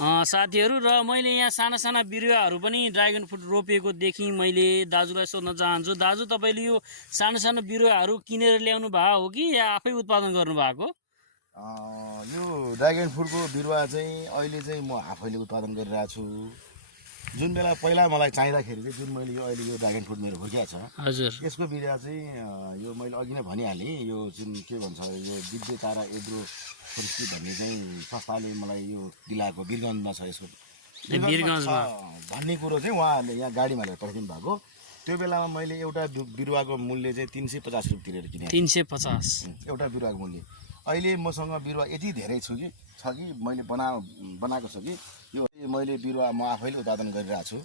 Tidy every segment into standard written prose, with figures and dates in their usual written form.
साथीहरू र मैले यहाँ साना साना बिरुवाहरू पनि ड्रागन फ्रुट रोपेको देखेँ। मैले दाजुलाई सोध्न चाहन्छु, दाजु तपाईँले यो सानो सानो बिरुवाहरू किनेर ल्याउनु भएको हो कि या आफै उत्पादन गर्नु भएको? यो ड्रागन फ्रुटको बिरुवा चाहिँ अहिले चाहिँ म आफैले उत्पादन गरिरहेको छु। जुन बेला पहिला मलाई चाहिँदाखेरि चाहिँ जुन मैले यो अहिले यो ड्रागन फ्रुट मेरो हुर्किया छ, हजुर, यसको बिरुवा चाहिँ यो मैले अघि नै भनिहालेँ, यो जुन के भन्छ यो दिव्य तारा एग्रो फरेस्ट्री भन्ने चाहिँ संस्थाले मलाई यो दिलाएको वीरगन्जमा छ। यसको वीरगन्जमा भन्ने कुरो चाहिँ उहाँहरूले यहाँ गाडीमा लिएर पठाइदिनु भएको। त्यो बेलामा मैले एउटा बिरुवाको मूल्य चाहिँ 350 रुपियाँ तिरेर किनेँ। 350 एउटा बिरुवाको मूल्य। अहिले मसँग बिरुवा यति धेरै छ कि मैले बनाएको छु कि यो मैले बिरुवा म आफैले उत्पादन गरिरहेको छु।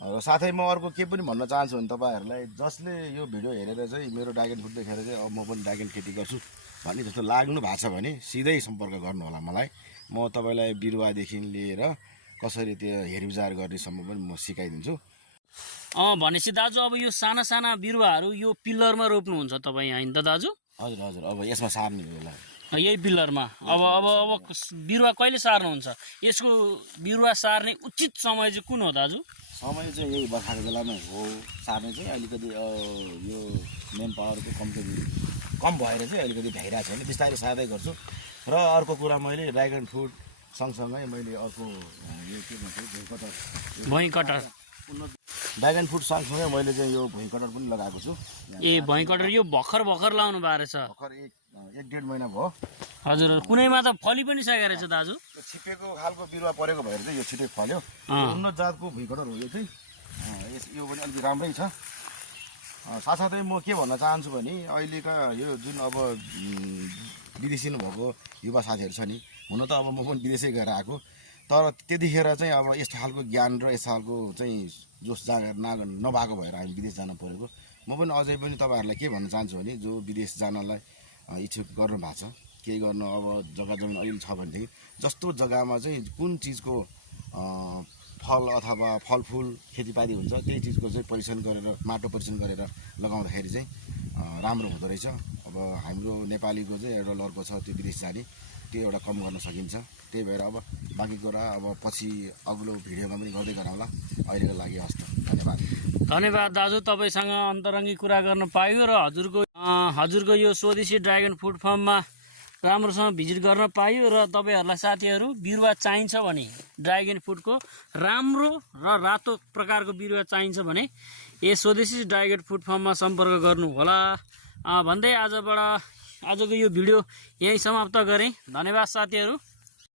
र साथै म अर्को के पनि भन्न चाहन्छु भने तपाईँहरूलाई, जसले यो भिडियो हेरेर चाहिँ मेरो ड्रागन फ्रुट देखेर चाहिँ अब म पनि ड्रागन खेती गर्छु भन्ने जस्तो लाग्नु भएको छ भने सिधै सम्पर्क गर्नु होला मलाई। म तपाईँलाई बिरुवादेखि लिएर कसरी त्यो हेरविचार गर्नेसम्म पनि म सिकाइदिन्छु। भनेपछि दाजु अब यो साना साना बिरुवाहरू यो पिल्लरमा रोप्नुहुन्छ तपाईँ होइन त दाजु? हजुर हजुर, अब यसमा सार्ने होला यही पिल्लरमा। अब बिरुवा कहिले सार्नुहुन्छ? यसको बिरुवा सार्ने उचित समय चाहिँ कुन हो दाजु? समय चाहिँ यही बर्खाको बेलामै हो सार्ने चाहिँ। अलिकति यो मेन पावरको कम भएर चाहिँ अलिकति भ्याइरहेको छैन, बिस्तारै सार्दै गर्छु। र अर्को कुरा मैले ड्रागन फ्रुट सँगसँगै मैले अर्को यो के भन्छ भुइँ कटर, ड्रागन फ्रुट सँगसँगै मैले चाहिँ यो भुइँ कटर पनि लगाएको छु। भुइँ कटर यो भर्खर लाउनु भएको रहेछ? भर्खर 1-1.5 महिना भयो। हजुर, कुनैमा त फली पनि सकेको रहेछ दाजु? छिपेको खालको बिरुवा परेको भएर चाहिँ यो छिटै फल्यो। उन्नत जातको भुइँ कटर हो यो चाहिँ। यो पनि अलिक राम्रै छ। साथसाथै म के भन्न चाहन्छु भने अहिलेका यो जुन अब विदेशी भएको युवा साथीहरू छ नि, हुन त अब म पनि विदेशै गएर आएको, तर त्यतिखेर चाहिँ अब यस्तो खालको ज्ञान र यस्तो खालको चाहिँ जोस जाँगर नभएको भएर हामी विदेश जान परेको। म पनि अझै पनि तपाईँहरूलाई के भन्न चाहन्छु भने जो विदेश जानलाई इच्छुक गर्नु भएको छ, केही गर्नु अब जग्गा जमिन अलिअलि छ भनेदेखि जस्तो जग्गामा चाहिँ कुन चिजको फल अथवा फलफुल खेतीपाती हुन्छ त्यही चिजको चाहिँ परीक्षण गरेर माटो परीक्षण गरेर लगाउँदाखेरि चाहिँ राम्रो हुँदो रहेछ। अब हाम्रो नेपालीको चाहिँ एउटा लर्को छ, त्यो विदेश जाने, त्यो एउटा कम गर्न सकिन्छ। त्यही भएर अब बाँकी कुरा अब पछि अग्लो भिडियोमा पनि गर्दै गरौँला। अहिलेको लागि हस् त, धन्यवाद। धन्यवाद दाजु, तपाईँसँग अन्तरङ्गी कुरा गर्न पाइयो र हजुरको यो स्वदेशी ड्रागन फ्रुट फार्ममा राम्रोसँग भिजिट गर्न पाइयो। र तपाईँहरूलाई साथीहरू बिरुवा चाहिन्छ भने ड्रागन फ्रुटको राम्रो र रातो प्रकारको बिरुवा चाहिन्छ भने यस स्वदेशी ड्रागन फ्रुट फार्ममा सम्पर्क गर्नु होला भन्दै आजको यो भिडियो यहीँ समाप्त गरेँ। धन्यवाद साथीहरू।